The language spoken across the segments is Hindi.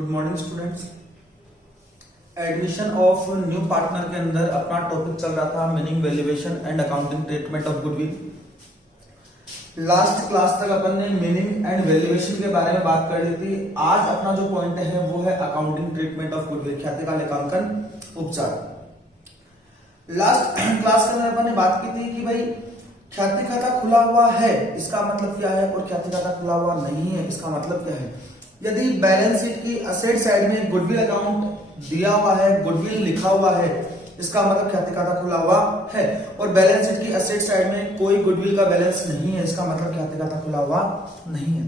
Good morning students. Admission of new partner के अंदर अपना टॉपिक चल रहा था meaning valuation and accounting treatment of goodwill. Last class तक अपन ने मीनिंग एंड वैल्यूएशन के बारे में बात कर ली थी। आज अपना जो पॉइंट है वो है अकाउंटिंग ट्रीटमेंट ऑफ गुडविल, ख्याति का लेखांकन उपचार। लास्ट क्लास के अंदर अपन ने बात की थी कि भाई ख्याति खाता खुला हुआ है इसका मतलब क्या है और ख्याति खाता खुला हुआ नहीं है इसका मतलब क्या है। यदि बैलेंस शीट की असेट साइड में गुडविल अकाउंट दिया हुआ है, गुडविल लिखा हुआ है, इसका मतलब ख्याति खाता खुला हुआ है। और बैलेंस शीट की असेट साइड में कोई गुडविल का बैलेंस नहीं है, इसका मतलब ख्याति खाता खुला हुआ नहीं है।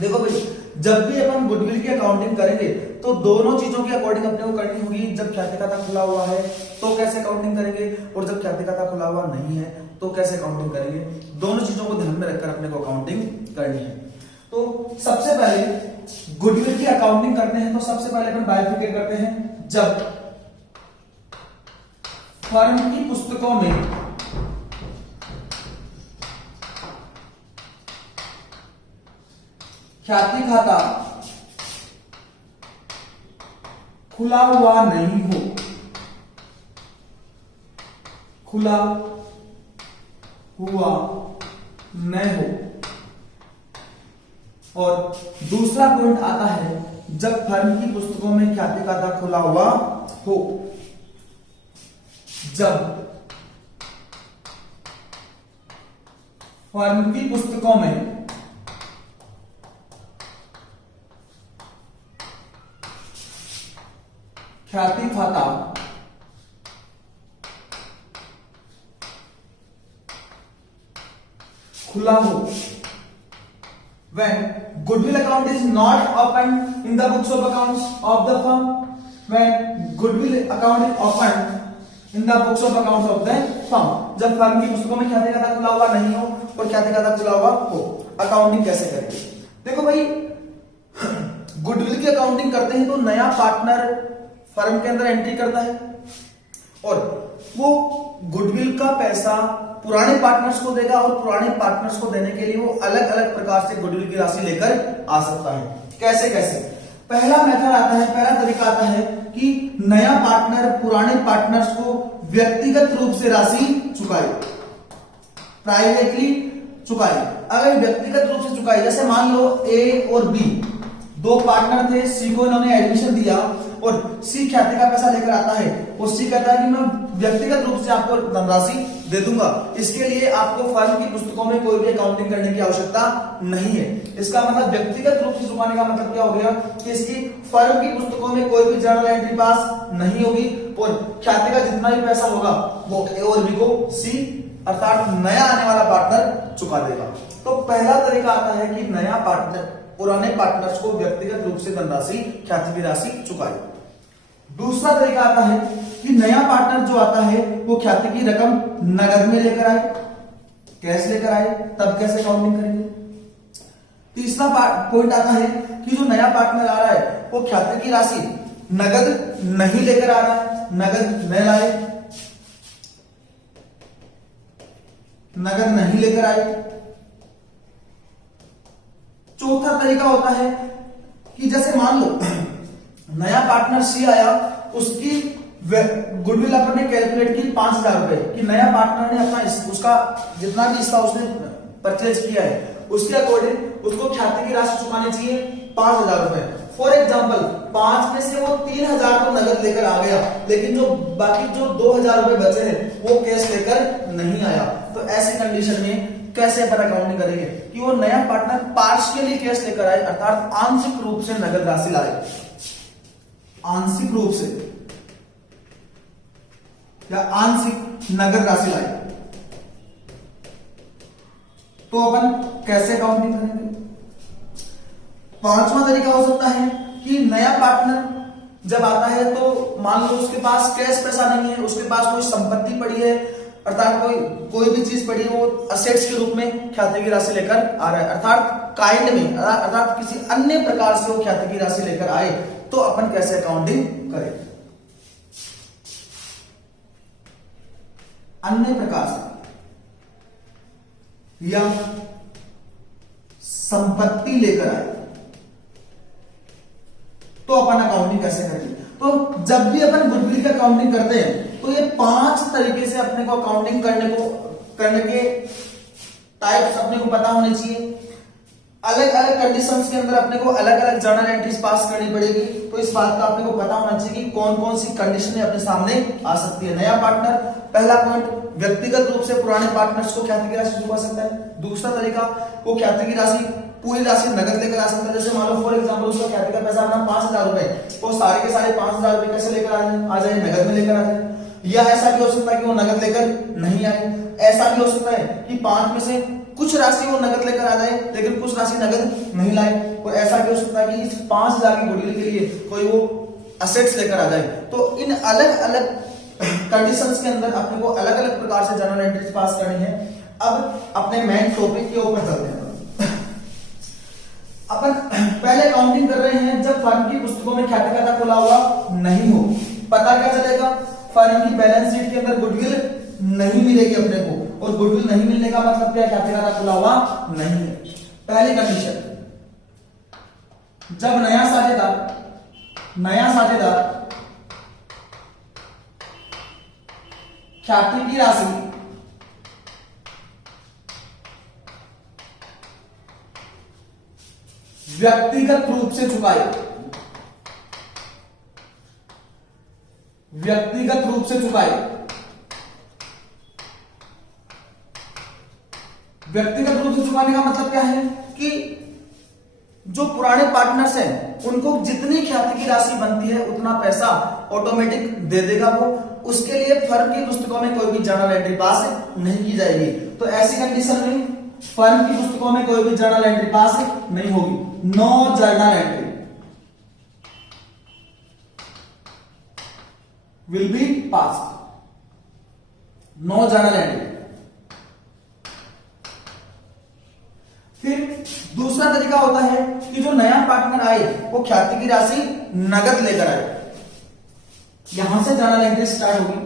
देखो भाई, जब भी अपन गुडविल की अकाउंटिंग करेंगे तो दोनों चीजों की अकॉर्डिंग अपने को करनी होगी। जब ख्याति खाता खुला हुआ है तो कैसे अकाउंटिंग करेंगे और जब ख्याति खाता खुला हुआ नहीं है तो कैसे अकाउंटिंग करेंगे, दोनों चीजों को ध्यान में रखकर अपने को अकाउंटिंग करनी है। तो सबसे पहले गुडविल की अकाउंटिंग करते हैं तो सबसे पहले अपन बाइफिकेट करते हैं। जब फर्म की पुस्तकों में ख्याति खाता खुला हुआ नहीं हो, खुला हुआ न हो। और दूसरा पॉइंट आता है जब फर्म की पुस्तकों में ख्याति खाता खुला हुआ हो, जब फर्म की पुस्तकों में ख्याति खाता खुला हो। When goodwill account is not opened in the books of accounts of the firm, when goodwill account is opened in the books of accounts of the firm, जब फर्म की पुस्तकों में ख्याति खाता खुला हुआ नहीं हो और ख्याति खाता खुला हुआ हो, अकाउंटिंग कैसे करेंगे। देखो भाई, गुडविल की अकाउंटिंग करते हैं तो नया पार्टनर फर्म के अंदर एंट्री करता है और वो गुडविल का पैसा पुराने पार्टनर्स को देगा और पुराने पार्टनर्स को देने के लिए वो अलग अलग प्रकार से गुडविल की राशि लेकर आ सकता है। कैसे कैसे? पहला मेथड आता है, पहला तरीका आता है कि नया पार्टनर पुराने पार्टनर्स को व्यक्तिगत रूप से राशि चुकाए, प्राइवेटली चुकाए। अगर व्यक्तिगत रूप से चुकाए, जैसे मान लो ए और बी दो पार्टनर थे, सी को इन्होंने एडमिशन दिया और सी ख्याति का पैसा लेकर आता है और सी कहता है कि मैं व्यक्तिगत रूप से आपको धनराशि दे दूंगा, इसके लिए आपको फर्म की पुस्तकों में कोई भी अकाउंटिंग करने की आवश्यकता नहीं है। इसका मतलब व्यक्तिगत रूप से चुकाने का मतलब क्या हो गया कि इसकी फर्म की पुस्तकों में कोई भी जर्नल एंट्री पास नहीं होगी और ख्याति का जितना भी पैसा होगा वो ए और बी को सी अर्थात नया आने वाला पार्टनर चुका देगा। तो पहला तरीका आता है कि नया पार्टनर पुराने पार्टनर्स को व्यक्तिगत रूप से धनराशि ख्याति की राशि चुकाए। दूसरा तरीका आता है कि नया पार्टनर जो आता है वो ख्याति की रकम नगद में लेकर आए, कैश लेकर आए, तब कैसे अकाउंटिंग करेंगे। तीसरा पॉइंट आता है कि जो नया पार्टनर आ रहा है वो ख्याति की राशि नगद नहीं लेकर आ रहा है, नगद न लाए, नगद नहीं लेकर आए। चौथा तरीका होता है कि जैसे मान लो नया पार्टनर सी आया, उसकी गुडविल अपन ने कैलकुलेट की 5,000 रुपए कि नया पार्टनर ने अपना उसका जितना भी हिस्सा उसने परचेज किया है उसके अकॉर्डिंग उसको ख्याति की राशि चुकानी चाहिए 5,000 रुपए। फॉर एग्जाम्पल 5 में से वो 3,000 तो नगद लेकर आ गया, लेकिन जो बाकी जो 2,000 रुपए बचे हैं वो कैश लेकर नहीं आया। तो ऐसी कंडीशन में कैसे अपन अकाउंटिंग करेंगे कि वो नया पार्टनर पार्शियली कैश लेकर आए अर्थात आंशिक रूप से नगद राशि लाए, आंशिक रूप से या आंशिक नगद राशि लाए, तो अपन कैसे अकाउंटिंग करेंगे। पांचवा तरीका हो सकता है कि नया पार्टनर जब आता है तो मान लो उसके पास कैश पैसा नहीं है, उसके पास कोई संपत्ति पड़ी है अर्थात कोई भी चीज पड़ी है, वो असेट्स के रूप में ख्याति की राशि लेकर आ रहा है अर्थात काइंड में अर्थात किसी अन्य प्रकार से वो ख्याति की राशि लेकर आए, तो अपन कैसे अकाउंटिंग करें। अन्य प्रकार से या संपत्ति लेकर आए तो अपन अकाउंटिंग कैसे करेंगे। तो जब भी अपन गुडविल की अकाउंटिंग करते हैं तो ये 5 तरीके से अपने को अकाउंटिंग करने के टाइप्स अपने को पता होने चाहिए। अलग अलग कंडीशंस के अंदर अपने को अलग अलग जर्नल एंट्रीज पास करनी पड़ेगी। तो इस बात का अपने को पता होना चाहिए कि कौन कौन सी कंडीशनें अपने सामने आ सकती है। नया पार्टनर, पहला पॉइंट, व्यक्तिगत रूप से पुराने पार्टनर्स को ख्याति की राशि चुका सकता है। दूसरा तरीका, वो ख्याति की राशि पूरी राशि नगद लेकर आ सकता है। जैसे मान लो फॉर एग्जांपल उसका ख्याति का पैसा अपना 5000 रुपए, तो सारे के सारे 5000 रुपए कैसे लेकर आ जाए, नगद में लेकर आ जाए। या ऐसा भी हो सकता है कि वो नगद लेकर नहीं आए। ऐसा भी हो सकता है कि 5 में से कुछ राशि वो नगद लेकर आ जाए लेकिन कुछ राशि नगद नहीं लाए। और ऐसा भी हो सकता है कि इस 5000 की गुडविल के लिए कोई वो असेट्स लेकर आ जाए। तो इन अलग अलग कंडीशंस के अंदर अपने को अलग अलग प्रकार से जर्नल एंट्रीज पास करनी है। अब अपने मेन टॉपिक के ऊपर चलते हैं। अपन पहले काउंटिंग कर रहे हैं जब फर्म की पुस्तकों में ख्याति खाता खुला हुआ नहीं हो। पता क्या चलेगा, फर्म की बैलेंस शीट के अंदर गुडविल नहीं मिलेगी अपने को। और गुडविल नहीं मिलने का मतलब क्या, ख्याति खाता खुला हुआ नहीं है। पहली कंडीशन, जब नया साझेदार ख्याति की राशि व्यक्तिगत रूप से चुकाए, व्यक्तिगत रूप से चुकाए चुकाने का मतलब क्या है कि जो पुराने पार्टनर्स हैं उनको जितनी ख्याति की राशि बनती है उतना पैसा ऑटोमेटिक दे देगा वो। उसके लिए फर्म की पुस्तकों में कोई भी जर्नल एंट्री पास नहीं की जाएगी। तो ऐसी कंडीशन में फर्म की पुस्तकों में कोई भी जर्नल एंट्री पास नहीं होगी। No journal entry will be passed, no journal entry. फिर दूसरा तरीका होता है कि जो नया पार्टनर आए वो ख्याति की राशि नगद लेकर आए। यहां से जर्नल एंट्री स्टार्ट होगी।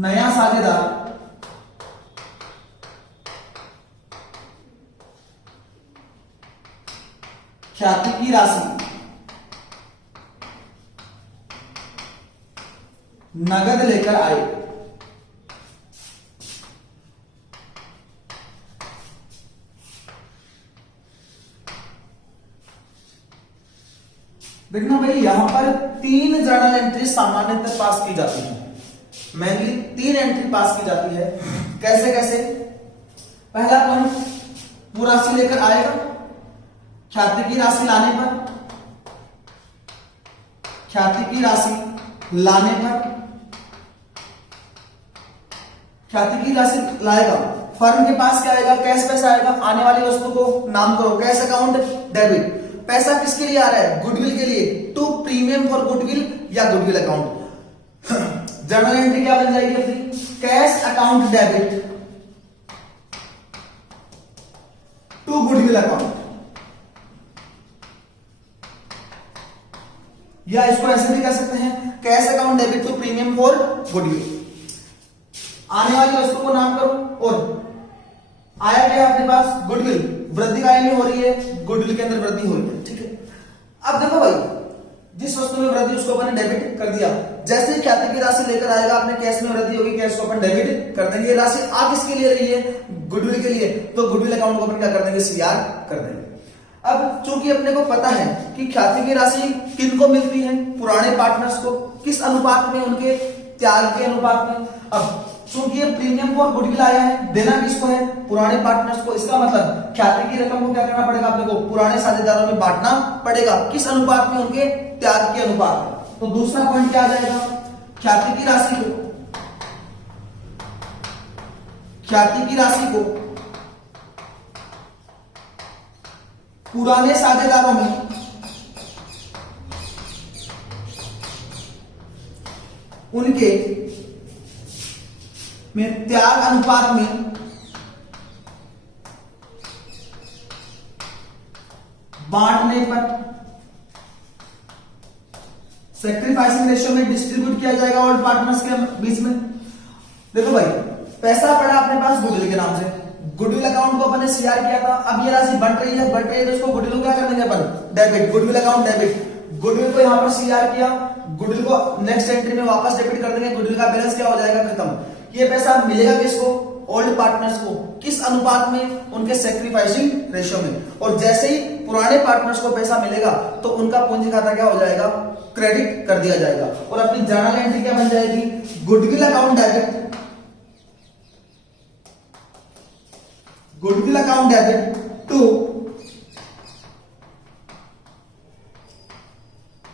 नया साझेदार ख्याति की राशि नगद लेकर आए। देखना भाई, यहां पर 3 जर्नल एंट्री सामान्यतः पास की जाती है। मेनली 3 एंट्री पास की जाती है। कैसे कैसे? पहला पॉइंट, वो राशि लेकर आएगा, ख्याति की राशि लाने पर, ख्याति की राशि लाने पर, ख्याति की राशि लाएगा, फर्म के पास क्या आएगा, कैश पैसा आएगा। आने वाली वस्तु को नाम करो कैश अकाउंट डेबिट। पैसा किसके लिए आ रहा है, गुडविल के लिए, टू प्रीमियम फॉर गुडविल या गुडविल अकाउंट। जर्नल एंट्री क्या बन जाएगी अपनी, cash account debit to goodwill account. या इसको ऐसे भी कह सकते हैं, cash account debit to premium for goodwill. आने वाली वस्तु को नाम करो और आया क्या अपने पास, गुडविल। वृद्धि काय में हो रही है, गुडविल के अंदर वृद्धि हो रही है, ठीक है। अब देखो भाई, जिस वस्तु में वृद्धि उसको अपन डेबिट कर दिया। जैसे ही ख्याति की राशि लेकर आएगा, अपने कैश में वृद्धि होगी, कैश को अपन डेबिट कर देंगे। राशि आ किसके लिए रही है, गुडविल के लिए, तो गुडविल अकाउंट को अपन क्या कर देंगे, सीआर कर देंगे। अब चूंकि अपने को पता है कि ख्याति की राशि किनको मिलती है, पुराने पार्टनर्स को, किस अनुपात में, उनके त्याग के अनुपात में। अब चूंकि ये प्रीमियम फॉर गुडविल आया है, देना किसको है, पुराने पार्टनर्स को। इसका मतलब ख्याति की रकम को क्या करना पड़ेगा अपने को, पुराने साझेदारों में बांटना पड़ेगा। किस अनुपात में, उनके त्याग के अनुपात में। तो दूसरा पॉइंट क्या आ जाएगा, ख्याति की राशि को पुराने साझेदारों में उनके में त्याग अनुपात में बांटने पर, सैक्रिफाइसिंग रेशियो में डिस्ट्रीब्यूट किया जाएगा ऑल पार्टनर्स के बीच में। देखो भाई, पैसा पड़ा अपने पास गुडविल के नाम से, गुडविल अकाउंट को अपन ने सीआर किया था। अब ये राशि बढ़ रही है तो उसको गुडविल क्या कर देंगे अपन, debit, goodwill account debit. Goodwill को यहाँ पर सीआर किया, गुडविल को नेक्स्ट एंट्री में वापस डेबिट कर देंगे, गुडविल का बैलेंस क्या हो जाएगा, खत्म। ये पैसा मिलेगा किसको, ओल्ड पार्टनर्स को, किस अनुपात में, उनके सैक्रिफाइसिंग रेशियो में। और जैसे ही पुराने पार्टनर्स को पैसा मिलेगा तो उनका पूंजी खाता क्या हो जाएगा, क्रेडिट कर दिया जाएगा। और अपनी जर्नल एंट्री क्या बन जाएगी, goodwill account debit, goodwill account debit to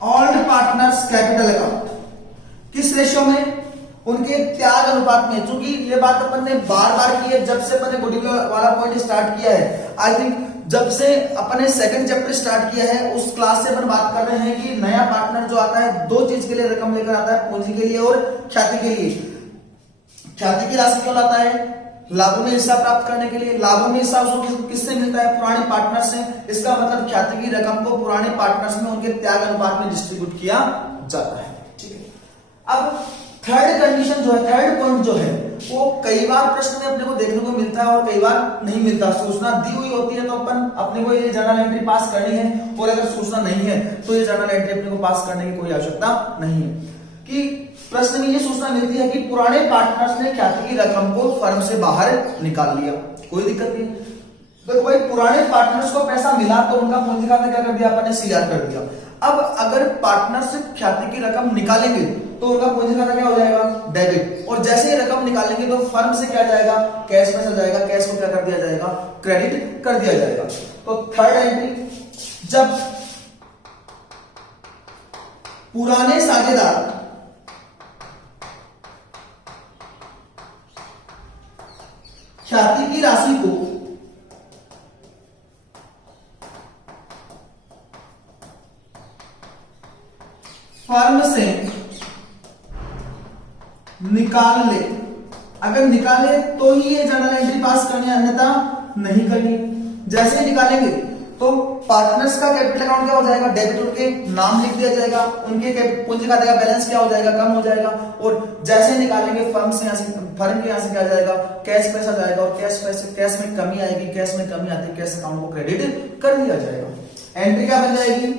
old partners capital account. किस रेशियो में, उनके त्याग अनुपात में। चूंकि ये बात अपन ने बार बार की है, जब से अपन ने गुडविल वाला पॉइंट स्टार्ट किया है, आई थिंक जब से अपन ने सेकंड चैप्टर स्टार्ट किया है उस क्लास से अपन बात कर रहे हैं कि नया पार्टनर जो आता है दो चीज के लिए रकम लेकर आता है, पूंजी के लिए और ख्याति के लिए। ख्याति की राशि क्यों लाता है, लाभों में हिस्सा प्राप्त करने के लिए। लाभों में हिस्सा उसको किससे मिलता है, पुराने पार्टनर से। इसका मतलब ख्याति की रकम को पुराने पार्टनर्स में उनके त्याग अनुपात में डिस्ट्रीब्यूट किया जाता है। ठीक है, अब थर्ड कंडीशन जो है, थर्ड पॉइंट जो है, वो कई बार प्रश्न में अपने को देखने को मिलता है और कई बार नहीं मिलता। सूचना दी हुई होती है तो अपन अपने को ये जर्नल एंट्री पास करनी है, और अगर सूचना नहीं है तो ये जर्नल एंट्री अपने को पास करने की कोई आवश्यकता नहीं है। कि प्रश्न में ये सूचना मिलती है कि पुराने पार्टनर्स ने ख्याति की रकम को फर्म से बाहर निकाल लिया, कोई दिक्कत नहीं। तो भाई पुराने पार्टनर्स को पैसा मिला तो उनका पूंजी खाता क्या कर दिया, अपन ने सीआर कर दिया। अब अगर पार्टनर से ख्याति की रकम निकालेंगे तो उनका पूंजी खाता क्या हो जाएगा, डेबिट। और जैसे ही रकम निकालेंगे तो फर्म से क्या जाएगा, कैश पैसा जाएगा, कैश को क्या कर दिया जाएगा, क्रेडिट कर दिया जाएगा। तो थर्ड एंट्री, जब पुराने साझेदार ख्याति की राशि को फर्म से निकाल ले, अगर निकाले तो ही ये जर्नल एंट्री पास करनी, अन्यथा नहीं करनी। जैसे ही निकालेंगे तो पार्टनर्स का कैपिटल अकाउंट क्या हो जाएगा, डेबिट, उनके नाम लिख दिया जाएगा, उनके पूंजी खाते का बैलेंस क्या हो जाएगा, कम हो जाएगा। और जैसे ही निकालेंगे फर्म से, फर्म के यहां से क्या जाएगा, कैश पैसा जाएगा, और कैश में कमी आएगी, कैश में कमी आती है, कैश अकाउंट को क्रेडिट कर दिया जाएगा। एंट्री क्या बन जाएगी,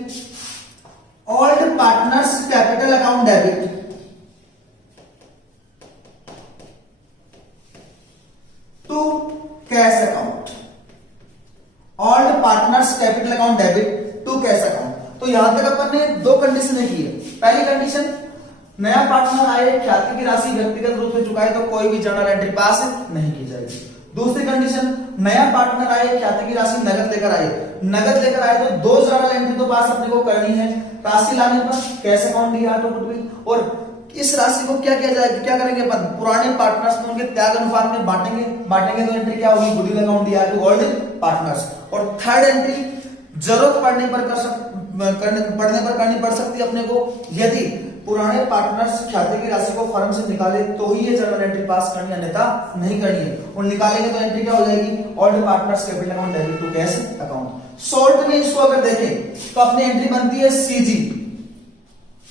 old partners capital account debit to cash account, old partners capital account debit to cash account. तो यहां तक अपन ने दो कंडीशनें की है। पहली कंडीशन, नया पार्टनर आए, ख्याति की राशि व्यक्तिगत रूप से चुकाए तो कोई भी जर्नल एंट्री पास नहीं की जाएगी। दूसरी कंडीशन, नया पार्टनर आए, ख्याति की राशि नगद लेकर आए, नगद लेकर आए तो दो जर्नल एंट्री तो पास अपने को करनी है। राशि लाने पर कैश अकाउंट दिया तो गुडविल, और इस राशि को क्या किया जाएगा, क्या करेंगे अपन, पुराने पार्टनर्स में उनके त्याग अनुपात में बांटेंगे तो एंट्री क्या होगी, गुडविल अकाउंट दिया टू ओल्ड पार्टनर्स। और थर्ड एंट्री, जरूरत पड़ने पर करनी पड़ सकती है अपने को, यदि पुराने पार्टनर्स ख्याति की राशि को फर्म से निकाले तो ही ये जर्नल एंट्री पास करनी, अन्यथा नहीं करनी है। और निकालेंगे तो एंट्री क्या हो जाएगी, old partners capital account debit to cash account. Short में इसको अगर देखें तो अपनी एंट्री बनती है सीजी।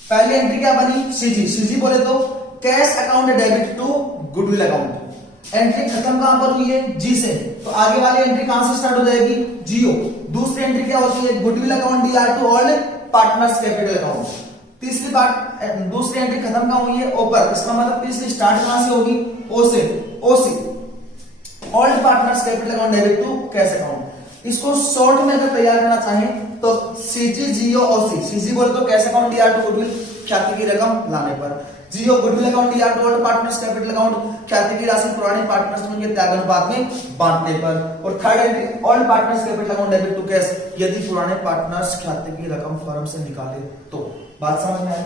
पहली एंट्री क्या बनी, सीजी। सीजी बोले तो cash account debit to goodwill account. Entry खत्म कहां पर हुई है, जी से, तो आगे वाली एंट्री कहां से स्टार्ट हो जाएगी, जीओ। दूसरी एंट्री क्या होती है, goodwill account DR to old partners capital account. तीसरी बात, दूसरी एंट्री खत्म कहां हुई है, ऊपर। इसका मतलब तीसरी स्टार्ट कहां से होगी, ओ से, OC, old partners capital account debit to cash account. इसको शॉर्ट में अगर तैयार करना चाहें तो सीजी, जीओ, ओसी। सीजी बोले तो cash account DR to goodwill, ख्याति की रकम लाने पर। GO, goodwill account DR to old partners capital account, ख्याति की राशि पुराने पार्टनर्स में उनके त्याग अनुपात में बांटने पर। और third entry, old partners capital account debit to cash, यदि पुराने पार्टनर्स ख्याति की रकम फर्म से निकाले तो। बात समझ में आई।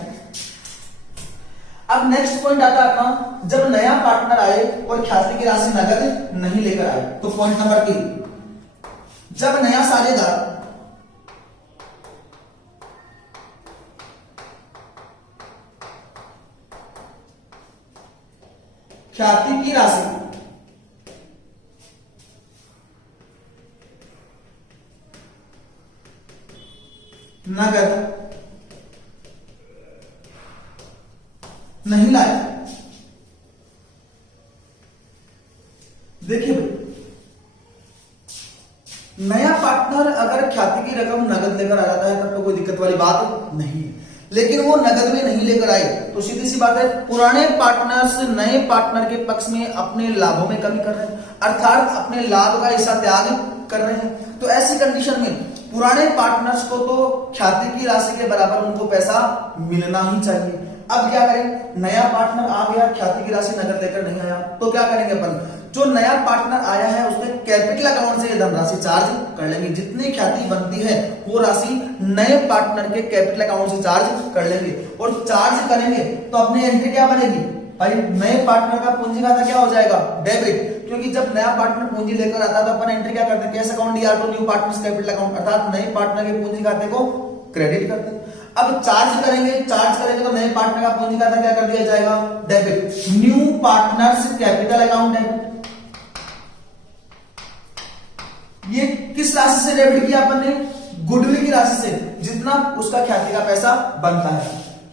अब नेक्स्ट पॉइंट आता है अपना, जब नया पार्टनर आए और ख्याति की राशि नगद नहीं लेकर आए तो पॉइंट नंबर 3, जब नया साझेदार ख्याति की राशि नगद नहीं लाए। देखिए भाई, नया पार्टनर अगर ख्याति की की रकम नगद लेकर आ जाता है तब तो कोई दिक्कत वाली बात नहीं है, लेकिन वो नगद में नहीं लेकर आए तो सीधी सी बात है पुराने पार्टनर्स नए पार्टनर के पक्ष में अपने लाभों में कमी कर रहे हैं, अर्थात अपने लाभ का हिस्सा त्याग कर रहे हैं। तो ऐसी कंडीशन में पुराने पार्टनर्स को तो ख्याति की राशि के बराबर उनको पैसा मिलना ही चाहिए। अब क्या करें, नया पार्टनर आ गया, ख्याति की राशि नगद लेकर नहीं आया, तो क्या करेंगे अपन, जो नया पार्टनर आया है उसके कैपिटल अकाउंट से ये धनराशि चार्ज कर लेंगे। जितनी ख्याति बनती है वो राशि नए पार्टनर के कैपिटल अकाउंट से चार्ज कर लेंगे। और चार्ज करेंगे तो अपनी एंट्री क्या बनेगी भाई, नए पार्टनर का पूंजी खाता क्या हो जाएगा, डेबिट। क्योंकि जब नया पार्टनर पूंजी लेकर आता है तो अपन एंट्री क्या करते हैं, cash account DR to new partners capital account, अर्थात नए पार्टनर के पूंजी खाते को क्रेडिट करते हैं। अब चार्ज करेंगे तो नए पार्टनर का पूंजी खाता क्या कर दिया जाएगा, debit. New partners capital account debit. ये किस राशि से डेबिट किया अपन ने, गुडविल की राशि से, जितना उसका ख्याति का पैसा बनता है।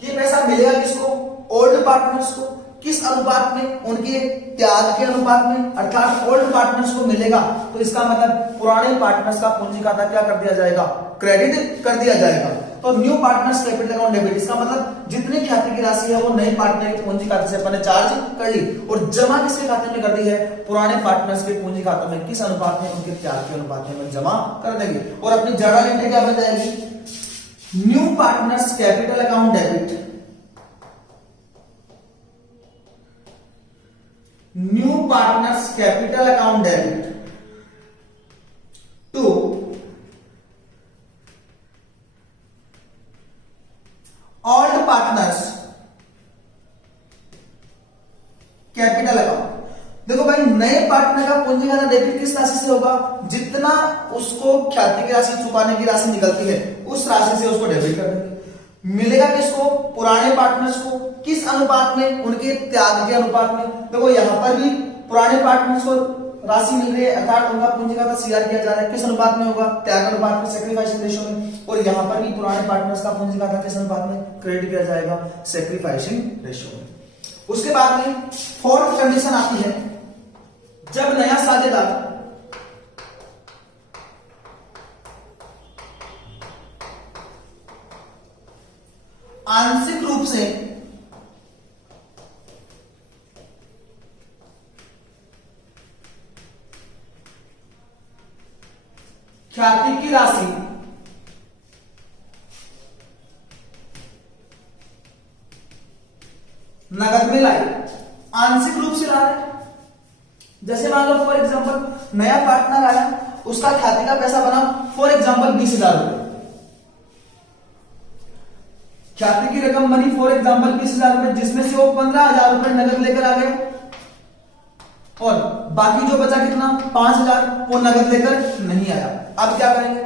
ये पैसा मिलेगा किसको, ओल्ड पार्टनर्स को। किस अनुपात में, उनके त्याग के अनुपात में, अर्थात ओल्ड पार्टनर्स को मिलेगा। तो इसका मतलब पुराने पार्टनर्स का पूंजी खाता क्या कर दिया जाएगा, क्रेडिट कर दिया जाएगा। तो new partners capital account debit, इसका मतलब जितनी ख्याति की राशि है वो नए पार्टनर के पूंजी खाते से अपन ने चार्ज कर ली और जमा किसके खाते में कर दी है, पुराने पार्टनर्स के पूंजी खाते में। किस अनुपात में, उनके त्याग के अनुपात में जमा कर देंगे। और अपनी जर्नल एंट्री क्या बन जाएगी, new partners capital account debit, new partners capital account debit to old partners capital account. देखो भाई, नए पार्टनर का पूंजी खाता डेबिट किस राशि से होगा, जितना उसको ख्याति की राशि चुकाने की राशि निकलती है उस राशि से उसको डेबिट कर देंगे। मिलेगा किसको, पुराने पार्टनर्स को। किस अनुपात में, उनके त्याग के अनुपात में। देखो यहां पर भी पुराने पार्टनर्स को राशि मिल रही है, अर्थात उनका पूंजी खाता सीआर किया जा रहा है। किस अनुपात में होगा, त्याग अनुपात में, सैक्रिफाइसिंग रेशियो में। और यहां पर भी पुराने पार्टनर्स का पूंजी खाता किस अनुपात में, क्रेडिट किया जाएगा, सैक्रिफाइसिंग रेशियो में। उसके बाद में फोर्थ कंडीशन आती है, जब नया साझेदार आंशिक रूप से ख्याति की राशि नगद में लाई, आंशिक रूप से ला रहे। जैसे मान लो फॉर एग्जांपल नया पार्टनर आया, उसका ख्याति का पैसा बना फॉर एग्जांपल 20,000 रुपए, ख्याति की रकम बनी फॉर एग्जांपल 20,000 रुपए, जिसमें से वो 15,000 रुपए नगद लेकर आ गए और बाकी जो बचा कितना, 5,000, वो नगद लेकर नहीं आया। अब क्या करेंगे,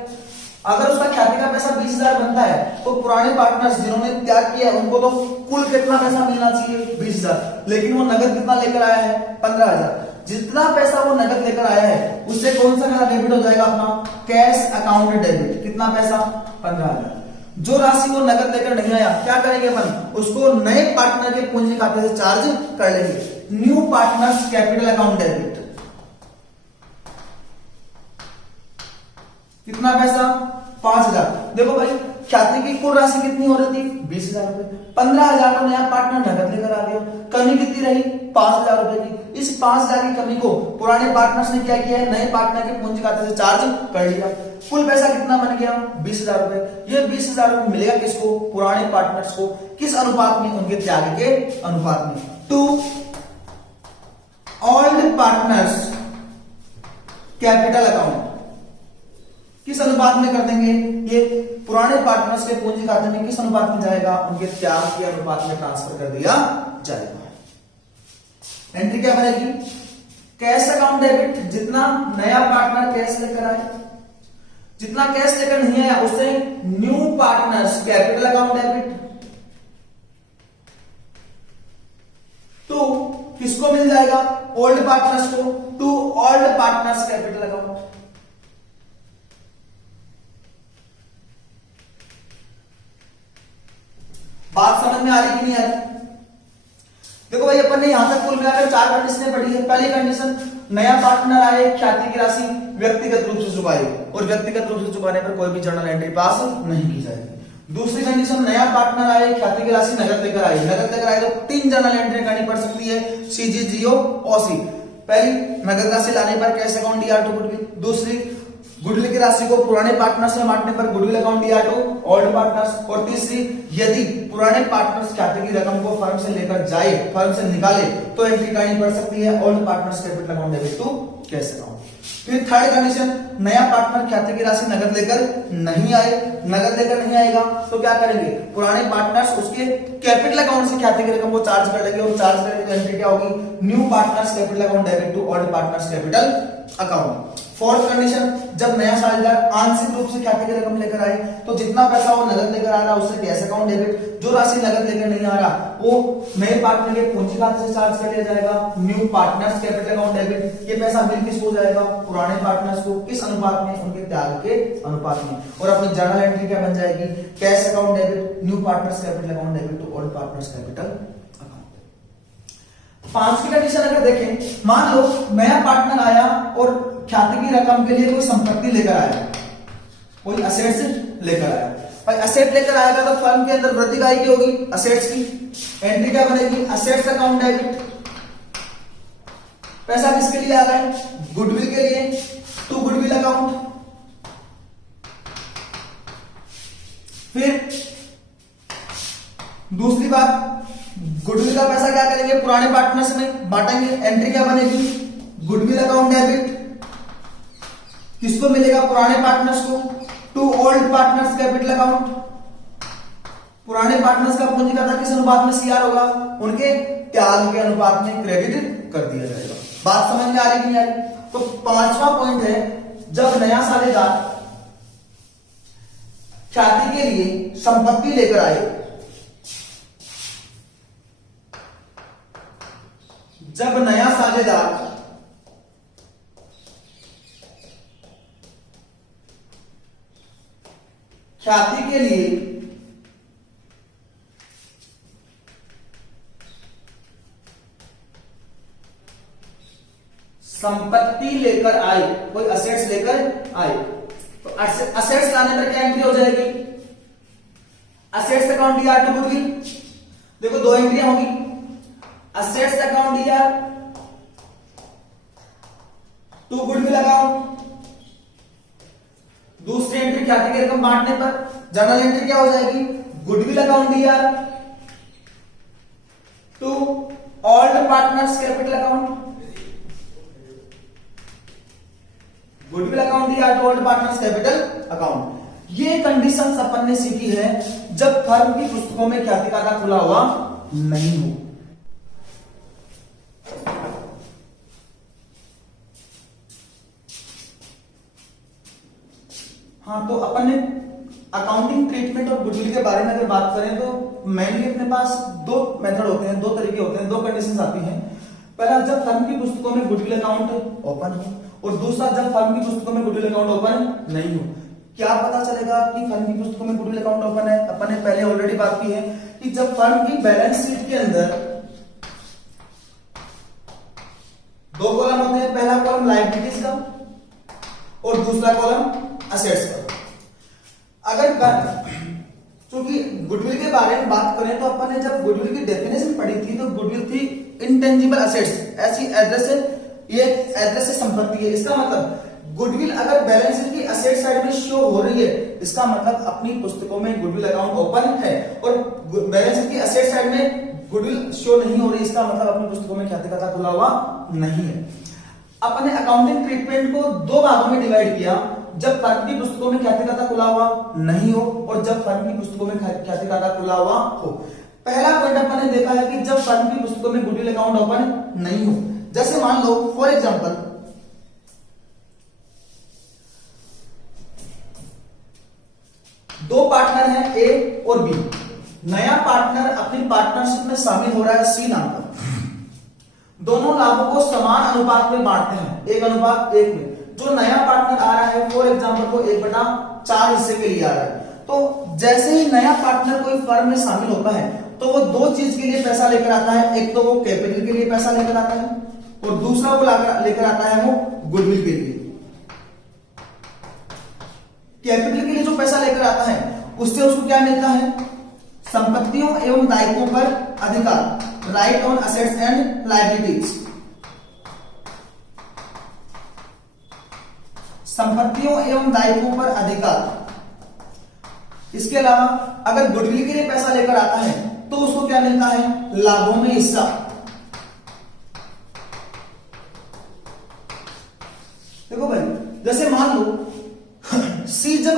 अगर उसका ख्याति का पैसा 20,000 बनता है तो पुराने पार्टनर्स जिन्होंने त्याग किया उनको तो कुल कितना पैसा मिलना चाहिए, 20,000, लेकिन वो नगद कितना लेकर आया है, 15,000। जितना पैसा वो नगद लेकर आया है उससे कौन सा खाता डेबिट हो जाएगा, अपना कैश अकाउंट डेबिट। कितना पैसा, 15,000। जो राशि वो नगद लेकर नहीं आया, क्या करेंगे अपन, उसको नए पार्टनर के पूंजी खाते से चार्ज कर लेंगे, new partners capital account debit. कितना पैसा, 5,000। देखो भाई, ख्याति की कुल राशि कितनी हो रही थी, 20,000 रुपए। 15,000 का नया पार्टनर नगद लेकर आ गया, कमी कितनी रही, 5,000 रुपए की। इस 5,000 की कमी को पुराने पार्टनर्स ने क्या किया है, नए पार्टनर के पूंजी खाते से चार्ज कर लिया। कुल पैसा कितना बन गया, 20,000 रुपए। ये 20,000 रुपए मिलेगा किसको, पुराने पार्टनर्स को। किस अनुपात में, उनके त्याग के अनुपात में, to old partners capital account. किस अनुपात में कर देंगे, ये पुराने पार्टनर्स के पूंजी खाते में किस अनुपात में जाएगा, उनके त्याग के अनुपात में ट्रांसफर कर दिया जाएगा। एंट्री क्या बनेगी, कैश अकाउंट डेबिट, जितना नया पार्टनर कैश लेकर आए, जितना कैश लेकर नहीं आया उससे new partners capital account debit. To किसको मिल जाएगा, ओल्ड पार्टनर्स को, to old partners capital account. बात समझ में आ रही कि नहीं आ रही। देखो भाई, अपन ने यहाँ तक कुल मिलाकर 4 कंडीशनें पढ़ी है। पहली कंडीशन, नया पार्टनर आए, ख्याति की राशि व्यक्तिगत रूप से चुकाए, और व्यक्तिगत रूप से चुकाने पर कोई भी जर्नल एंट्री पास नहीं की जाएगी। दूसरी कंडीशन, नया पार्टनर आए, ख्याति की राशि नगद लेकर आए, नगद लेकर आए तो 3 जर्नल एंट्री करनी पड़ सकती है, सीजी, जीओ, ओसी। पहली, नगद राशि लाने पर cash account DR to goodwill. दूसरी, गुडविल की राशि को पुराने पार्टनर्स में बांटने पर goodwill account DR to old partners. और तीसरी, यदि पुराने पार्टनर्स ख्याति की रकम को फर्म से लेकर जाए, फर्म से निकाले, तो एंट्री करनी पड़ सकती है old partners capital account debit to cash account. फिर थर्ड कंडीशन, नया पार्टनर ख्याति की राशि नगद लेकर नहीं आए, नगद लेकर नहीं आएगा तो क्या करेंगे, पुराने पार्टनर्स उसके कैपिटल अकाउंट से ख्याति की रकम को चार्ज कर देंगे, और चार्ज करेंगे तो एंट्री क्या होगी, new partners capital account debit to old partners capital account. Fourth condition, जब नया साझेदार आंशिक रूप से ख्याति की रकम लेकर आए तो जितना पैसा वो नगद लेकर आ रहा है उससे कैश अकाउंट डेबिट, जो राशि नगद लेकर नहीं आ रहा वो नए पार्टनर के पूंजी खाते से चार्ज कर लिया जाएगा, new partners capital account debit. ये पैसा बिल किसको जाएगा, पुराने पार्टनर्स को। किस अनुपात में, उनके त्याग के अनुपात में। और अपनी जर्नल एंट्री क्या बन जाएगी, cash account debit, new partners capital account debit to old partners capital account. 5वीं कंडीशन अगर देखें, मान लो नया पार्टनर आया और ख्याति की रकम के लिए कोई संपत्ति लेकर आया, कोई असेट्स लेकर आया। भाई असेट लेकर आएगा तो फर्म के अंदर वृद्धि काय की होगी, असेट्स की। एंट्री क्या बनेगी, असेट्स अकाउंट डेबिट। पैसा किसके लिए आ रहा है, गुडविल के लिए, टू गुडविल अकाउंट। फिर दूसरी बात, गुडविल का पैसा क्या करेंगे, पुराने पार्टनर्स में बांटेंगे। एंट्री क्या बनेगी, गुडविल अकाउंट डेबिट। किसको मिलेगा, पुराने पार्टनर्स को, to old partners capital account. पुराने पार्टनर्स का पूंजी खाता किस अनुपात में सीआर होगा, उनके त्याग के अनुपात में क्रेडिट कर दिया जाएगा। बात समझ में आ रही कि नहीं आ रही। तो 5वां पॉइंट है, जब नया साझेदार ख्याति के लिए संपत्ति लेकर आए, जब नया साझेदार ख्याति के लिए संपत्ति लेकर आए, कोई असेट्स लेकर आए, तो असेट्स लाने पर क्या एंट्री हो जाएगी, assets account DR to goodwill. देखो 2 एंट्रियां होगी, assets account DR to goodwill account. दूसरी एंट्री ख्याति की रकम बांटने पर जर्नल एंट्री क्या हो जाएगी, goodwill account DR to old partners capital account. Goodwill account DR to old partners capital account. ये कंडीशंस अपन ने सीखी है जब फर्म की पुस्तकों में ख्याति खाता खुला हुआ नहीं हो। हाँ, तो अपन ने अकाउंटिंग ट्रीटमेंट और गुडविल के बारे में अगर बात करें तो मेनली अपने पास 2 मेथड होते हैं, 2 तरीके होते हैं, 2 कंडीशंस आती हैं। पहला, जब फर्म की पुस्तकों में गुडविल अकाउंट ओपन हो, और दूसरा, जब फर्म की पुस्तकों में गुडविल अकाउंट ओपन नहीं हो। क्या पता चलेगा कि फर्म की पुस्तकों में गुडविल अकाउंट ओपन है, अपन ने पहले ऑलरेडी बात की है कि जब फर्म की बैलेंस शीट के अंदर 2 कॉलम होते हैं, पहला कॉलम लायबिलिटीज का और दूसरा कॉलम असेट्स का। अगर क्योंकि गुडविल के बारे में बात करें तो अपन ने जब गुडविल की डेफिनेशन पढ़ी थी तो गुडविल थी इंटेंजिबल असेट्स, ऐसी एड्रेस से, ये एड्रेस से संपत्ति है। इसका मतलब गुडविल अगर बैलेंस शीट की असेट साइड में शो हो रही है, इसका मतलब अपनी पुस्तकों में गुडविल अकाउंट ओपन है, और बैलेंस शीट की असेट साइड में गुडविल शो नहीं हो रही, इसका मतलब अपनी पुस्तकों में ख्याति खाता खुला हुआ नहीं है। अपने अकाउंटिंग ट्रीटमेंट को 2 भागों में डिवाइड किया, जब फर्म की पुस्तकों में ख्याति खाता खुला हुआ नहीं हो और जब फर्म की पुस्तकों में ख्याति खाता खुला हुआ हो। पहला पॉइंट अपन ने देखा है कि जब फर्म की पुस्तकों में गुडविल अकाउंट ओपन नहीं हो, जैसे मान लो फॉर एग्जांपल दो पार्टनर हैं ए और बी। नया पार्टनर अपनी पार्टनरशिप में शामिल हो रहा है सी नाम का। दोनों लाभों को समान अनुपात में बांटते हैं, 1:1 में। जो नया पार्टनर आ रहा है फॉर एग्जांपल वो 1/4 हिस्से के लिए आ रहा है। तो जैसे ही नया पार्टनर कोई फर्म में शामिल होता है तो वो दो चीज के लिए पैसा लेकर आता है, एक तो वो कैपिटल के लिए पैसा लेकर आता है और दूसरा वो लेकर आता है वो गुडविल के लिए। कैपिटल के लिए जो पैसा लेकर आता है उससे उसको क्या मिलता है? संपत्तियों एवं दायित्वों पर अधिकार, right on assets and liabilities. संपत्तियों एवं दायित्वों पर अधिकार। इसके अलावा अगर गुडविल के लिए पैसा लेकर आता है तो उसको क्या मिलता है? लाभों में हिस्सा। देखो भाई, जैसे मान लो सी जब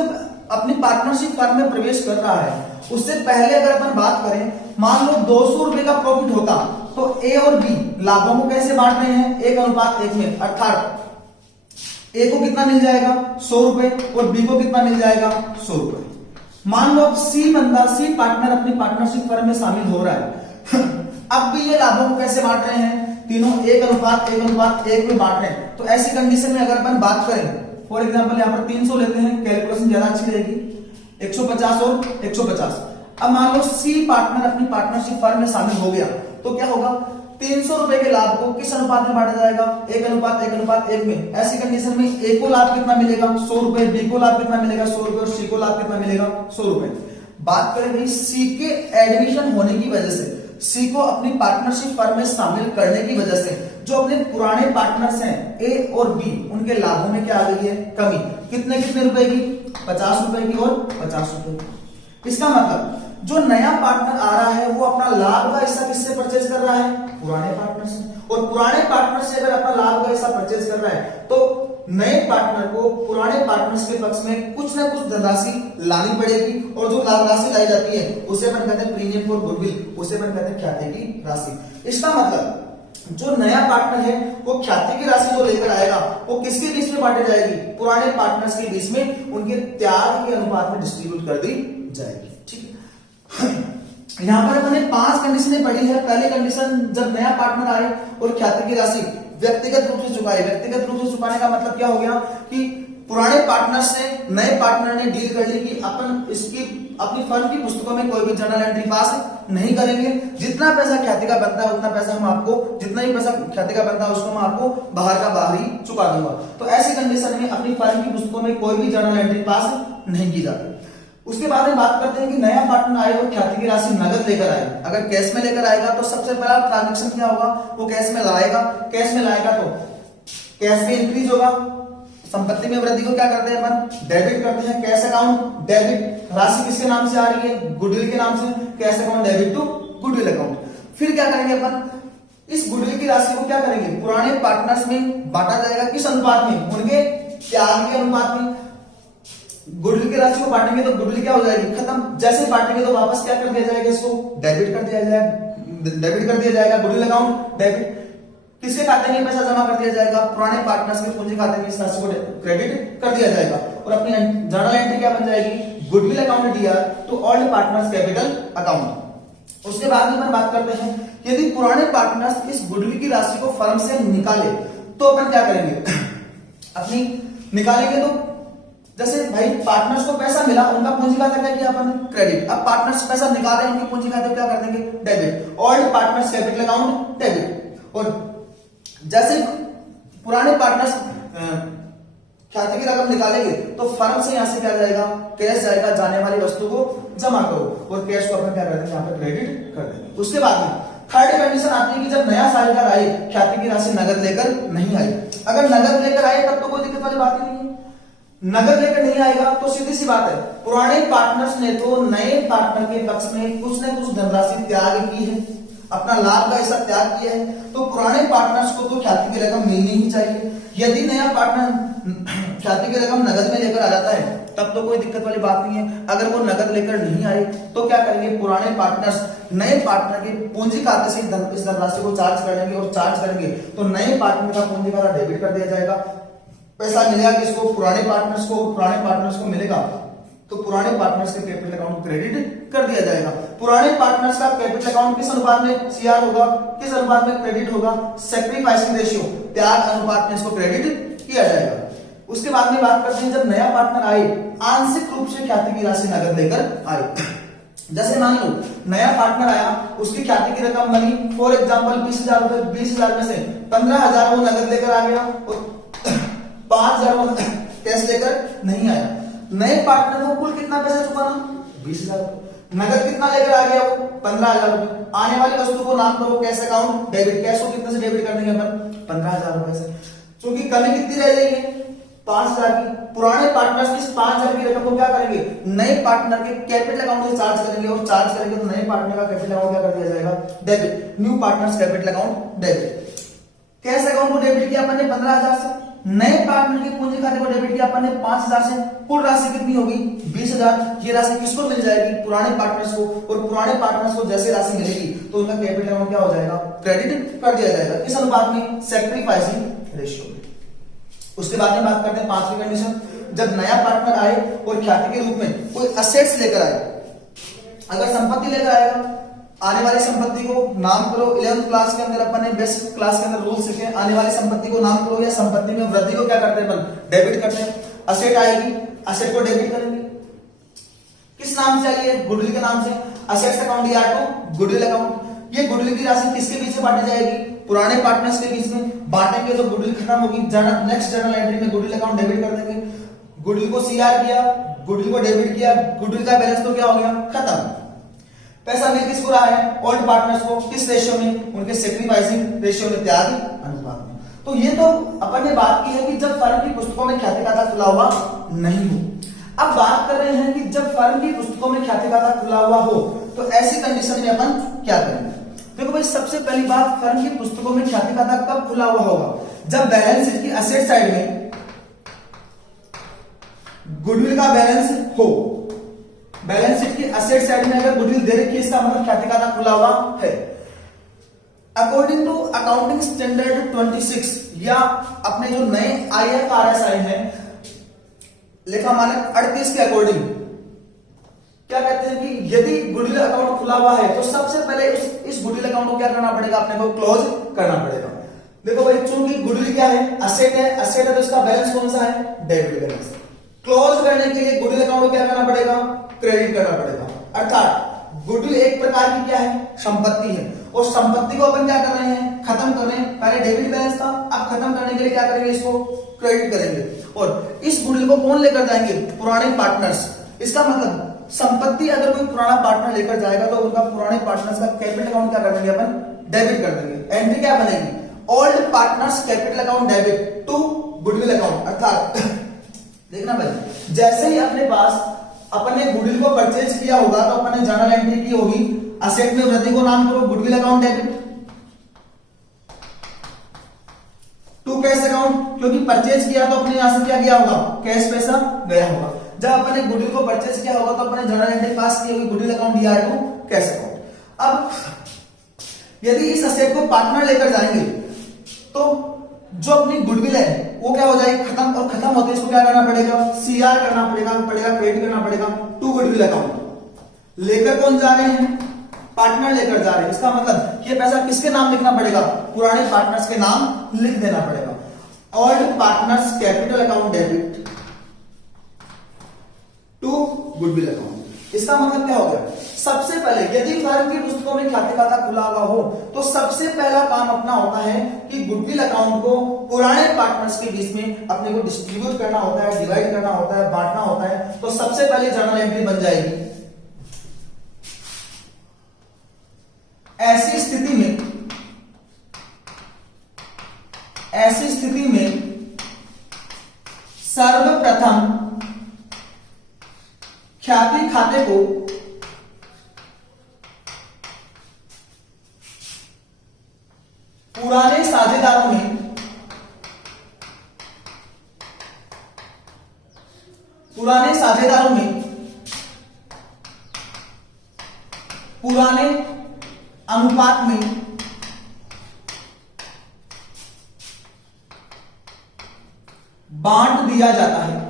अपनी पार्टनरशिप फर्म में प्रवेश कर रहा है, उससे पहले अगर अपन बात करें, मान लो 200 रुपए का प्रॉफिट होता तो ए और बी लाभों को कैसे बांट रहे हैं? 1:1 में, अर्थात ए को कितना मिल जाएगा? 100 रुपए और बी को कितना मिल जाएगा? 100 रुपए। मान लो अब सी पार्टनर अपनी पार्टनरशिप फर्म में शामिल हो रहा है अब भी ये लाभों को कैसे बांट रहे हैं? तीनों 1:1 में बांट रहे हैं। तो ऐसी कंडीशन में अगर अपन बात करें, फॉर एग्जाम्पल यहाँ पर 300 लेते हैं, कैलकुलेशन ज्यादा अच्छी रहेगी, 150 और 150। अब मान लो सी पार्टनर अपनी पार्टनरशिप फर्म में शामिल हो गया तो क्या होगा? 300 रुपए के लाभ को किस अनुपात में बांटा जाएगा? 1:1 में। ऐसी कंडीशन में ए को लाभ कितना मिलेगा? 100 रुपए, बी को लाभ कितना मिलेगा? 100 रुपए और सी को लाभ कितना मिलेगा? 100 रुपए। बात करें भाई सी के एडमिशन होने की वजह से, सी को अपनी पार्टनरशिप फर्म में शामिल करने की वजह से जो अपने पुराने पार्टनर्स हैं ए और बी, उनके लाभों में क्या आ गई है? कमी। कितने रुपए की? 50 रुपए की और 50 रुपए की। इसका मतलब जो नया पार्टनर आ रहा है वो अपना लाभ का हिस्सा किससे परचेज कर रहा है? पुराने पार्टनर से। और पुराने पार्टनर से अगर अपना लाभ का हिस्सा परचेज कर रहा है तो नए पार्टनर को पुराने पार्टनर्स के पक्ष में कुछ ना कुछ धनराशि लानी पड़ेगी और जो राशि लाई जाती है उसे अपन कहते हैं प्रीमियम फॉर गुडविल, उसे अपन कहते हैं ख्याति की राशि। इसका मतलब जो नया पार्टनर है वो ख्याति की राशि जो लेकर आएगा वो किसके बीच में बांटी जाएगी? पुराने पार्टनर्स के बीच में उनके त्याग के अनुपात में डिस्ट्रीब्यूट कर दी जाएगी। ठीक है, यहां पर हमने 5 कंडीशनें पढ़ी है। पहली कंडीशन, जब नया पार्टनर आए और ख्याति की राशि व्यक्तिगत रूप से चुकाए। व्यक्तिगत रूप से चुकाने का मतलब क्या हो गया कि पुराने पार्टनर से नए पार्टनर ने डील कर ली कि अपन इसकी अपनी फर्म की पुस्तकों में कोई भी जर्नल एंट्री पास नहीं करेंगे। जितना पैसा ख्याति का बनता है उतना पैसा हम आपको, जितना ही पैसा ख्याति का बनता है उसको मैं आपको बाहर का बाहर ही चुका दूंगा। तो ऐसी कंडीशन में अपनी फर्म की पुस्तकों में कोई भी जर्नल एंट्री पास नहीं की जाती। उसके बाद में बात करते हैं कि नया पार्टनर आए और ख्याति की राशि नगद लेकर आए। अगर कैश में लेकर आएगा तो सबसे पहला ट्रांजेक्शन क्या होगा? वो कैश में लाएगा। कैश में लाएगा तो कैश में इंक्रीज होगा, संपत्ति में वृद्धि को क्या करते हैं अपन? डेबिट करते हैं। कैश अकाउंट डेबिट, राशि किसके नाम से आ रही है? गुडविल के नाम से। Cash account debit to goodwill account. फिर क्या करेंगे अपन? इस गुडविल की राशि को क्या करेंगे? पुराने पार्टनर्स में बांटा जाएगा। किस अनुपात में? उनके त्याग के अनुपात में। गुडविल की राशि को बांटेंगे तो गुडविल क्या हो जाएगी? खत्म। जैसे बांटेंगे तो वापस क्या कर दिया जाएगा? इसको डेबिट कर दिया जाएगा। Goodwill account debit. किसके खाते में पैसा जमा कर दिया जाएगा? पुराने पार्टनर्स के पूंजी खाते में इस राशि को क्रेडिट कर दिया जाएगा और अपनी जर्नल एंट्री क्या बन जाएगी? Goodwill account DR to old partners capital account. उसके बाद में अपन बात करते हैं, यदि पुराने पार्टनर्स इस गुडविल की राशि को फर्म से निकाले तो अपन क्या करेंगे? अपनी निकालेंगे तो जैसे भाई पार्टनर्स को पैसा मिला, उनका पूंजी खाता क्या किया अपन? क्रेडिट। अब पार्टनर्स पैसा निकाल रहे हैं, उनके पूंजी खाते क्या कर देंगे? Debit. Old partners capital account debit. और जैसे पुराने पार्टनर्स ख्याति की रकम निकालेंगे तो फर्म से यहां से क्या जाएगा? कैश जाएगा। जाने वाली वस्तु को जमा करो और कैश को अपन क्या कर देंगे? यहाँ पर क्रेडिट कर देंगे। उसके बाद में थर्ड कंडीशन आती है कि जब नया साझेदार आए, ख्याति की राशि नगद लेकर नहीं आई। अगर नगद लेकर आए तब तो कोई दिक्कत वाली बात ही नहीं है। नगद लेकर नहीं आएगा तो सीधी सी बात है, पुराने पार्टनर्स ने तो नए पार्टनर के पक्ष में कुछ न कुछ धनराशि त्याग की है, अपना लाभ का हिस्सा त्याग किया है, तो पुराने पार्टनर्स को तो ख्याति की रकम मिलनी ही चाहिए। यदि नया पार्टनर ख्याति की रकम नगद में लेकर आ जाता है तब तो कोई दिक्कत वाली बात नहीं है। अगर वो नगद लेकर नहीं आए तो क्या करेंगे? पुराने पार्टनर्स नए पार्टनर के पूंजी खाते से इस धनराशि को चार्ज करेंगे और चार्ज करेंगे तो नए पार्टनर का पूंजी खाता डेबिट कर दिया जाएगा। पैसा मिलेगा किसको? पुराने पार्टनर्स को। पुराने पार्टनर्स को मिलेगा तो पुराने पार्टनर्स के कैपिटल अकाउंट क्रेडिट कर दिया जाएगा। पुराने पार्टनर्स का कैपिटल अकाउंट किस अनुपात में सीआर होगा? किस अनुपात में क्रेडिट होगा? सैक्रिफाइसिंग रेशियो, त्याग अनुपात में इसको क्रेडिट किया जाएगा। उसके बाद में बात करते हैं जब नया पार्टनर आए, आंशिक रूप से ख्याति की राशि नगद लेकर आए। जैसे मान लो नया पार्टनर आया, उसकी ख्याति की रकम बनी फॉर एग्जांपल 20,000 रुपए, 20,000 में से 15,000 वो नगद लेकर आ गया और 5,000 वो कैश लेकर नहीं आया। नए पार्टनर को कुल कितना पैसा चुकाना? 20,000 रुपए। नगद कितना लेकर आ गया वो? 15,000 रुपए। आने वाली वस्तु को नाम करो कैश अकाउंट डेबिट। कैश को कितने से डेबिट कर देंगे अपन? 15,000 रुपए से। क्योंकि कमी कितनी रह गई है? 5,000 की। पुराने पार्टनर्स की 5,000 की रकम को क्या करेंगे? नए पार्टनर के कैपिटल अकाउंट से चार्ज करेंगे और चार्ज करेंगे तो नए पार्टनर का कैपिटल अकाउंट क्या कर दिया जाएगा? Debit. New partners capital account debit. Cash account को डेबिट किया अपन ने 15,000 से, नए पार्टनर के पूंजी खाते को डेबिट किया अपन ने 5,000 से। कुल राशि कितनी होगी? 20,000। ये राशि किसको मिल जाएगी? पुराने पार्टनर्स को। और पुराने पार्टनर्स को जैसे राशि मिलेगी तो उनका कैपिटल अकाउंट क्या हो जाएगा? क्रेडिट कर दिया जाएगा। किस अनुपात में? सैक्रिफाइसिंग रेशियो में। उसके बाद में बात करते हैं पांचवी कंडीशन, जब नया पार्टनर आए और ख्याति के रूप में कोई असेट्स लेकर आए। अगर संपत्ति लेकर आएगा, आने वाली संपत्ति को नाम करो। 11th क्लास के अंदर अपन ने बेसिक क्लास के अंदर रूल सीखे। आने वाली संपत्ति को नाम करो या संपत्ति में वृद्धि को क्या करते हैं अपन? डेबिट करते हैं। असेट आएगी, असेट को डेबिट करेंगे। किस नाम से आई है? गुडविल के नाम से। असेट्स अकाउंट या तो गुडविल अकाउंट। ये गुडविल की राशि किसके बीच में बांटी जाएगी? पुराने पार्टनर्स के बीच में। बांटेंगे तो गुडविल खत्म होगी। नेक्स्ट जर्नल एंट्री में गुडविल अकाउंट डेबिट कर देंगे। गुडविल को सीआर किया, गुडविल को डेबिट किया, गुडविल का बैलेंस तो क्या हो गया? खत्म। पैसा मिल किसको रहा है? ओल्ड पार्टनर्स को। किस रेशियो में? उनके सैक्रिफाइसिंग रेशियो में, त्यागी अनुपात में। तो ये तो अपन ने बात की है कि जब फर्म की पुस्तकों में ख्याति खाता खुला हुआ नहीं हो। अब बात कर रहे हैं कि जब फर्म की पुस्तकों में ख्याति खाता खुला हुआ हो तो ऐसी कंडीशन में अपन क्या करेंगे? देखो भाई, सबसे पहली बात, फर्म की पुस्तकों में ख्याति खाता कब खुला हुआ होगा? जब बैलेंस शीट की असेट साइड में गुडविल का बैलेंस हो। बैलेंस शीट की असेट साइड में अगर गुडविल दे रखी है, इसका मतलब ख्याति खाता खुला हुआ है। अकॉर्डिंग टू अकाउंटिंग स्टैंडर्ड 26 या अपने जो नए IFRS आए हैं, लेखा मानक 38 के अकॉर्डिंग क्या कहते हैं कि यदि गुडविल अकाउंट खुला हुआ है तो सबसे पहले इस गुडविल अकाउंट को क्या करना पड़ेगा? अपने को क्लोज करना पड़ेगा। देखो भाई, चूंकि गुडविल क्या है? असेट है। असेट है तो इसका बैलेंस कौन सा है? Debit balance. क्लोज करने के लिए गुडविल अकाउंट को क्या करना पड़ेगा? क्रेडिट करना पड़ेगा। अर्थात गुडविल एक प्रकार की क्या है? संपत्ति है। और संपत्ति को अपन क्या कर रहे हैं? खत्म कर रहे हैं। पहले डेबिट बैलेंस था, अब खत्म करने के लिए क्या करेंगे? इसको क्रेडिट करेंगे। और इस गुडविल को कौन लेकर जाएंगे? पुराने पार्टनर्स। इसका मतलब संपत्ति अगर कोई पुराना पार्टनर लेकर जाएगा तो उनका पुराने पार्टनर्स का कैपिटल अकाउंट क्या कर देंगे? अपन डेबिट कर देंगे। एंट्री क्या बनेगी? Old partners capital account debit to goodwill account. अर्थात देखना भाई, जैसे ही अपने पास अपन ने गुडविल को परचेज किया होगा तो अपन ने जर्नल एंट्री की होगी। असेट में वृद्धि को नाम करो goodwill account debit to cash account, क्योंकि परचेज किया तो अपने यहां से क्या किया होगा? कैश पैसा गया होगा। जब अपन ने गुडविल को परचेज किया होगा तो अपन ने जर्नल एंट्री पास की होगी goodwill account DR to cash account. अब यदि इस असेट को पार्टनर लेकर जाएंगे तो जो अपनी गुडविल है वो क्या हो जाएगी? खत्म। और खत्म होते इसको क्या करना पड़ेगा? सीआर करना पड़ेगा, क्रेडिट करना पड़ेगा टू गुडविल अकाउंट। लेकर कौन जा रहे हैं? पार्टनर लेकर जा रहे हैं। इसका मतलब ये पैसा किसके नाम लिखना पड़ेगा? पुराने पार्टनर्स के नाम लिख देना पड़ेगा। Old partners capital account debit to goodwill account. इसका मतलब क्या हो गया? सबसे पहले यदि फर्म की पुस्तकों में ख्याति खाता खुला हुआ हो तो सबसे पहला काम अपना होता है कि गुडविल अकाउंट को पुराने पार्टनर्स के बीच में अपने को डिस्ट्रीब्यूट करना होता है, डिवाइड करना होता है, बांटना होता है। तो सबसे पहले जर्नल एंट्री बन जाएगी। ऐसी स्थिति में सर्वप्रथम ख्याति खाते को पुराने साझेदारों में पुराने अनुपात में बांट दिया जाता है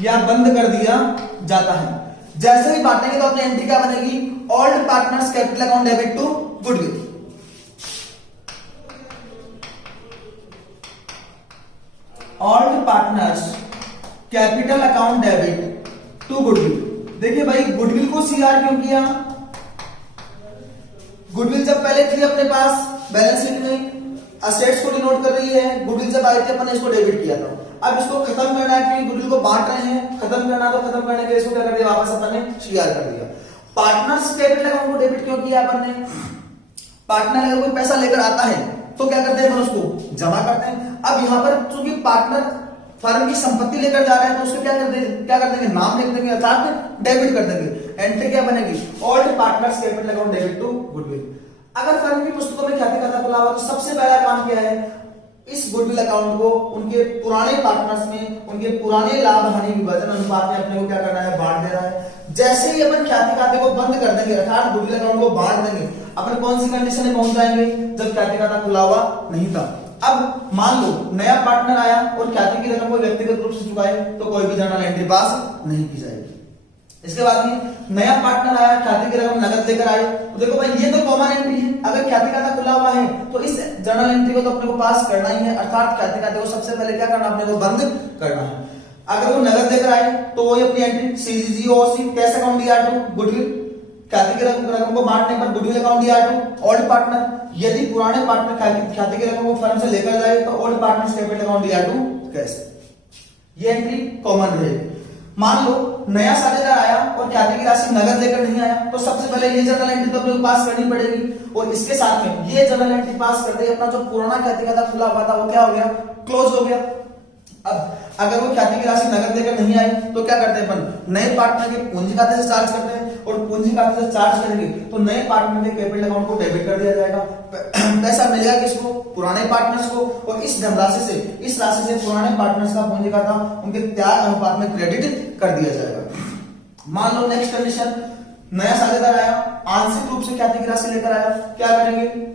या बंद कर दिया जाता है। जैसे ही बांटेंगे तो अपनी एंट्री क्या बनेगी? Old partners capital account debit to goodwill. Old partners capital account debit to goodwill. देखिए भाई गुडविल को सीआर क्यों किया? गुडविल जब पहले थी अपने पास बैलेंस शीट में, असेट्स को डिनोट कर रही है, गुडविल जब आई थी अपन ने इसको डेबिट किया था। अब इसको खत्म करना है क्योंकि गुडविल को बांट रहे हैं, खत्म करना तो खत्म करने के लिए इसको क्या कर दिया, वापस अपन ने सीआर कर दिया। पार्टनर्स कैपिटल अकाउंट को डेबिट क्यों किया अपन ने? पार्टनर अगर कोई पैसा लेकर आता है तो क्या करते हैं अपन उसको जमा करते हैं। अब यहाँ पर चूंकि पार्टनर फर्म की संपत्ति लेकर जा रहे हैं तो उसको क्या कर देंगे, नाम लिख देंगे अर्थात डेबिट कर देंगे। एंट्री क्या बनेगी, old partners capital account debit to goodwill. अगर फर्म की पुस्तकों में ख्याति खाता खुला हुआ तो सबसे पहला काम क्या है, इस गुडविल अकाउंट को उनके पुराने पार्टनर्स में उनके पुराने लाभ हानि विभाजन अनुपात में अपने को क्या करना है, बांट देना है। जैसे ही अपन ख्याति खाते को बंद कर देंगे अर्थात गुडविल अकाउंट को बांट देंगे, अपन कौन सी कंडीशन में पहुंच जाएंगे, जब ख्याति खाता खुला हुआ नहीं था। अब मान लो नया पार्टनर आया और ख्याति की रकम को व्यक्तिगत रूप से चुकाए तो कोई भी जर्नल एंट्री पास नहीं की जाएगी। इसके बाद में नया पार्टनर आया, ख्याति की रकम नगद लेकर आए तो देखो भाई ये तो कॉमन एंट्री है, अगर ख्याति खाता खुला हुआ है तो इस जर्नल एंट्री को तो अपने को पास करना ही है, अर्थात ख्याति खाते को सबसे पहले क्या करना, अपने को बंद करना है। अगर वो नगद लेकर आए तो वही अपनी entry CGOC cash account DR to goodwill, ख्याति की रकम को बांटने पर goodwill account DR to old partner. यदि पुराने पार्टनर ख्याति की रकम को फर्म से लेकर जाए तो old partners capital account DR to cash. ये एंट्री कॉमन रहेगी। मान लो नया साझेदार आया और ख्याति की राशि नगद लेकर नहीं आया तो सबसे पहले ये जर्नल एंट्री तो अपने को पास करनी पड़ेगी और इसके साथ में ये जर्नल एंट्री पास करते ही अपना जो पुराना ख्याति खाता खुला हुआ था वो क्या हो गया, क्लोज हो गया। अब अगर वो ख्याति की राशि नगद लेकर नहीं आई तो क्या करते हैं अपन, नए पार्टनर के पूंजी खाते से चार्ज करते हैं और पूंजी खाते से चार्ज करेंगे तो नए पार्टनर के कैपिटल अकाउंट को डेबिट कर दिया जाएगा। पैसा मिलेगा किसको, पुराने पार्टनर्स को, और इस धनराशि से इस राशि से पुराने पार्टनर्स का पूंजी खाता उनके त्याग अनुपात में क्रेडिट कर दिया जाएगा। मान लो नेक्स्ट कंडीशन, नया साझेदार आया, आंशिक रूप से ख्याति की राशि लेकर आया, क्या करेंगे,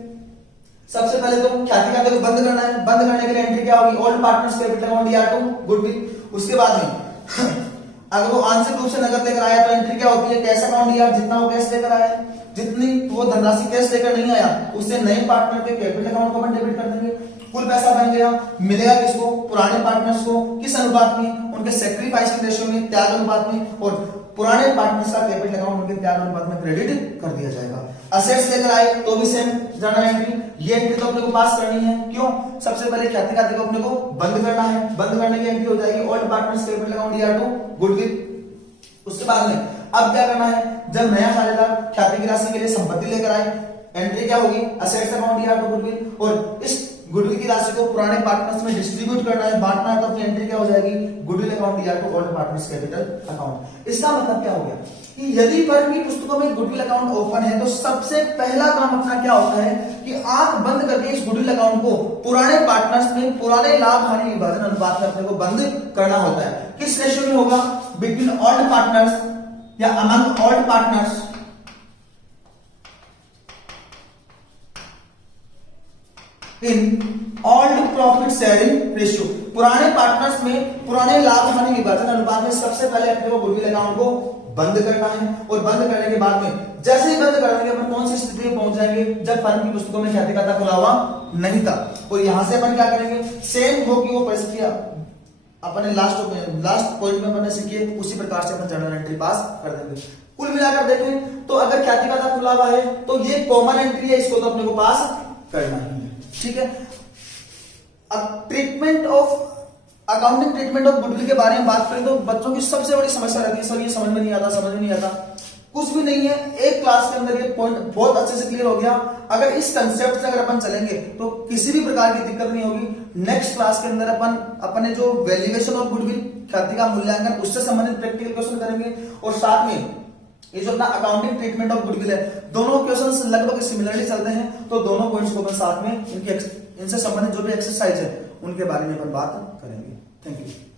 सबसे पहले तो ख्याति खाते को बंद करना है। बंद करने के लिए एंट्री क्या होगी, old partners capital account DR to goodwill. उसके बाद में अगर वो आंशिक रूप से नगद लेकर आया तो एंट्री क्या होती है, कैश अकाउंट डीआर, जितना वो कैश लेकर आया, जितनी वो धनराशि कैश लेकर नहीं आया उससे नए पार्टनर के कैपिटल अकाउंट को अपन डेबिट कर देंगे। कुल पैसा बन गया, मिलेगा किसको, पुराने पार्टनर्स को, किस अनुपात में, उनके सैक्रिफाइस की रेशियो में, त्याग अनुपात में, और पुराने पार्टनर्स का कैपिटल अकाउंट उनके त्याग अनुपात में क्रेडिट कर दिया जाएगा। असेट्स लेकर आए तो भी सेम जर्नल एंट्री, ये एंट्री तो अपने को पास करनी है। क्यों, सबसे पहले ख्याति खाते को अपने को बंद करना है, बंद करने की एंट्री हो जाएगी old partners capital account DR to goodwill. उसके बाद में अब क्या करना है, जब नया साझेदार ख्याति की राशि के लिए संपत्ति लेकर आए, एंट्री क्या होगी, assets account DR to goodwill, और इस गुडविल की राशि को पुराने पार्टनर्स में डिस्ट्रीब्यूट करना है, बांटना है, तो अपनी एंट्री क्या हो जाएगी, goodwill account DR to old partners capital account. इसका मतलब क्या हो गया कि यदि फर्म की पुस्तकों में गुडविल अकाउंट ओपन है तो सबसे पहला काम अपना क्या होता है कि आंख बंद करके इस गुडविल अकाउंट को पुराने पार्टनर्स में पुराने लाभ हानि विभाजन अनुपात में अपने को बंद करना होता है। किस रेशियो में होगा, बिटवीन ओल्ड पार्टनर्स या among old partners in old profit sharing ratio. पुराने पार्टनर्स में पुराने लाभ हानि विभाजन अनुपात में सबसे पहले अपने को गुडविल अकाउंट को बंद करना है, और बंद करने के बाद में जैसे ही बंद कर देंगे अपन कौन सी स्थिति में पहुंच जाएंगे, जब फर्म की पुस्तकों में ख्याति खाता खुला हुआ नहीं था। और यहां से अपन क्या करेंगे, सेम होगी वो परिस्थिति अपने लास्ट पॉइंट में अपने सीखी है, उसी प्रकार से अपन जर्नल एंट्री पास कर देंगे। कुल मिलाकर देखें तो अगर ख्याति खाता खुला हुआ है तो ये कॉमन एंट्री है, इसको तो अपने को पास करना ही है। ठीक है, अब treatment of accounting treatment of goodwill के बारे में बात करें तो बच्चों की सबसे बड़ी समस्या रहती है, सर ये समझ में नहीं आता, कुछ भी नहीं है। एक क्लास के अंदर ये पॉइंट बहुत अच्छे से क्लियर हो गया। अगर इस कंसेप्ट से अगर अपन चलेंगे तो किसी भी प्रकार की दिक्कत नहीं होगी। नेक्स्ट क्लास के अंदर अपन अपने जो वैल्यूएशन ऑफ गुडविल, ख्याति का मूल्यांकन, उससे संबंधित प्रैक्टिकल क्वेश्चन करेंगे, और साथ में ये जो अपना अकाउंटिंग ट्रीटमेंट ऑफ गुडविल है, दोनों क्वेश्चंस लगभग सिमिलरली चलते हैं, तो दोनों पॉइंट्स को अपन साथ में इनसे संबंधित जो भी एक्सरसाइज है उनके बारे में अपन बात करेंगे। Thank you.